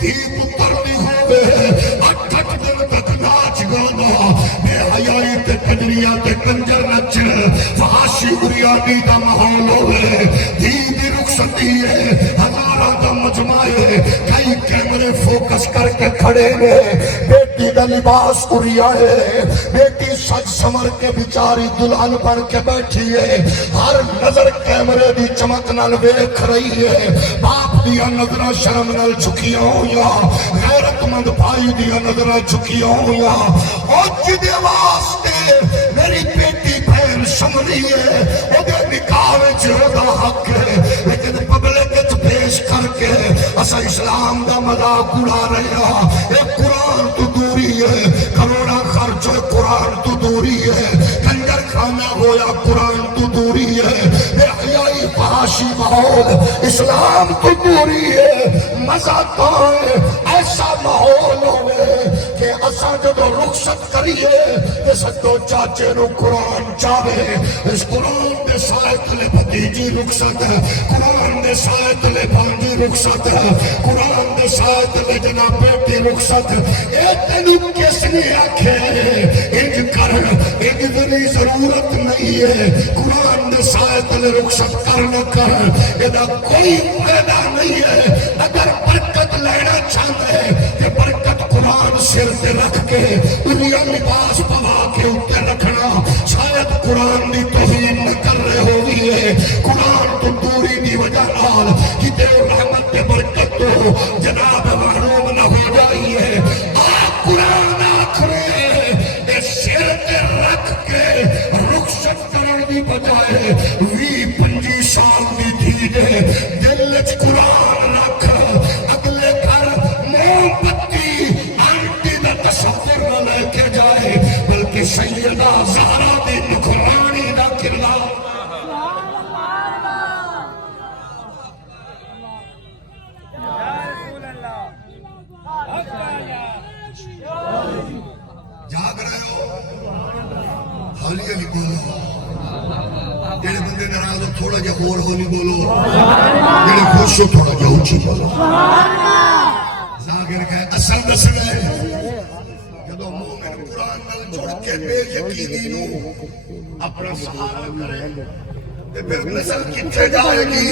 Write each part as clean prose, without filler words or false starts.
تھی پتر دی ہوئے 8 دن تک ناچ گانا بے حیائی تے کنجریاں تے کنجر نچ فحاشی بریانی دا ماحول ہوئے دھی دی رخصتی ہے ہزاراں دا مجمع ہے کئی کیمرے فوکس کر کے کھڑے نے بیٹی دا لباس اریا ہے بیٹی سج سمر کے بیچاری دلہن بن کے بیٹھی ہے ہر نظر کیمرے دی چمک نال ویکھ رہی ہے باپ دیا نظرہ شرم نال جھکیاں ہویا غیرت مند بھائی دیا نظرہ جھکیاں ہویا اور جدے واسطے میری بیٹی بہن شملی ہے وہ دے نکاح وچ دا حق ہے لیکن پبلک وچ پیش کر کے اسا اسلام دا مذاق اڑا رہے ہیں ایک قرآن تو دوری ہے کروڑا خرچ ہوئے قرآن تو دوری ہے کنجر خانہ ہویا قرآن تو دوری ہے بے حیائی فحاشی ماحول اسلام تو دوری ہے مزہ تو ہے ایسا ماحول ہوئے کہ اسا جب رخصت کریے کہ سکتو چاچے نو قرآن چاہے اس قرآن دے سائت لے بھتیجی رخصت ہے قرآن دے سائت لے بھانجی رخصت ہے قرآن دے سائت لے جناب بیٹی رخصت اے تینو کس نے آکھے انج کر انج دنی ضرورت نہیں ہے قرآن دے سائت لے رخصت کرنا کر ادا کوئی فائدہ نہیں ہے اگر برکت لینا چاہتے ہیں کہ برکت قرآن سر سے رکھ کے دنیا لباس پوا کے اوپر رکھنا شاید قرآن دی توہین نہ کر رہے ہوئی ہے قرآن تو دوری دی وجہ نال کتے رحمت کے برکت تو جناب محروم نہ ہو جائی ہے قرآن آخرے دے سر تے رکھ کے رخصت کرن دی بجائے 20-25 سال دی تھی دے دل وچ قرآن رکھ اگلے گھر موم بتی آنٹی دا تصور نہ لے کے جائے بلکہ سیدہ زہرا دی نکھرانی دا کردار جاگ رہے ہو حالی علی بولو جڑے بندے ناراض ہو تھوڑا جا ہور ہولی بولو جڑے خوش ہو تھوڑا جا اونچی بولو ظاہر کہ اصل دس گئے جدو مومن قرآن نال جڑ کے بے یقینی نو اپنا سہارا کرے تے پھر نسل کتنے جائے گی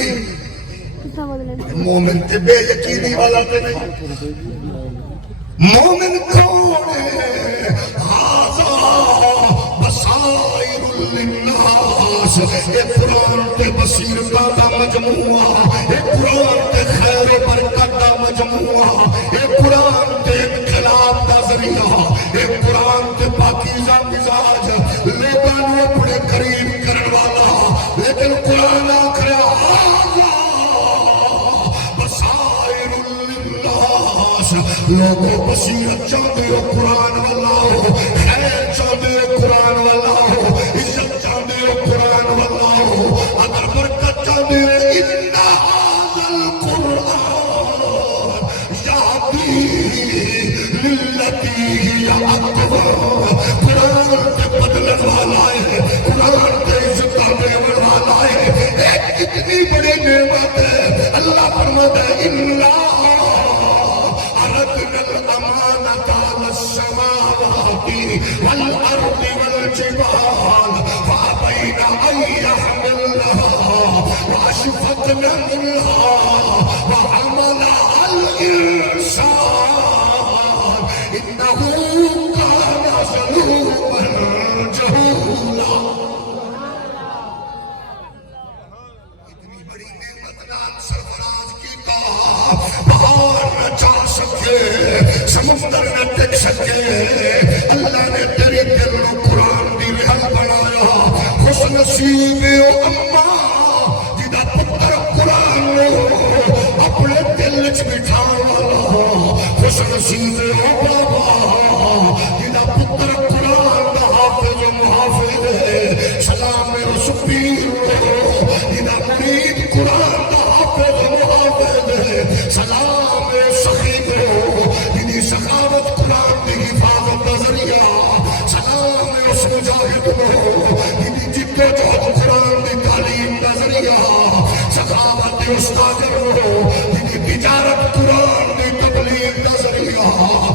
مومن تے بے یقینی والا تے نہیں مومن کون ہے ہاذا بصائر للناس یہ قرآن تے بصیرتاں دا مجموعہ یہ قرآن تے خیر و برکت دا مجموعہ یہ قرآن تے انقلاب دا ذریعہ یہ قرآن تے پاکیزہ مزاج لوگاں نو اپنے قریب کرن والا لیکن قرآن آخر بصائر للناس لوگوں بصیرت چاہتے ہو قرآن والا ہو خیر چاہتے ہو قرآن والا ہو عزت چاہتے ہو قرآن والا ہو اگر برکت چاہتے ہو ان هذا القرآن یهدی للتی ہی اقوم قرآن کے بدلن والا ہے قرآن کے عزت کرنے والا ہے ایک اتنی بڑی نعمت ہے اللہ فرماتا ہے اِنَّا والأرض والجبال فأبين أن يحملنها وأشفقن منها وحملها الإنسان إنه كان ظلوما جهولا اتنی بڑی نعمت نام سرفراز کی باہر نہ جا سکے سمندر نہ ٹک سکے اللہ نے تیری دل نو قرآن دی رحل بنایا خوش نصیب او اماں جدا پتر قرآن نو اپنے دل وچ بٹھا والا خوش نصیب او بابا جدا پتر قرآن دا حافظ و محافظ ہے سلام اس پیر جدا مرید قرآن دا حافظ و محافظ ہے سلام سخی جنی سخاوت قرآن دی حفاظت دا ذریعہ سلام اس مجاہد کو جنی جد و جہد قرآن دی تعلیم دا ذریعہ سخاوت استاد کو جنی تجارت قرآن دی تبلیغ اللہ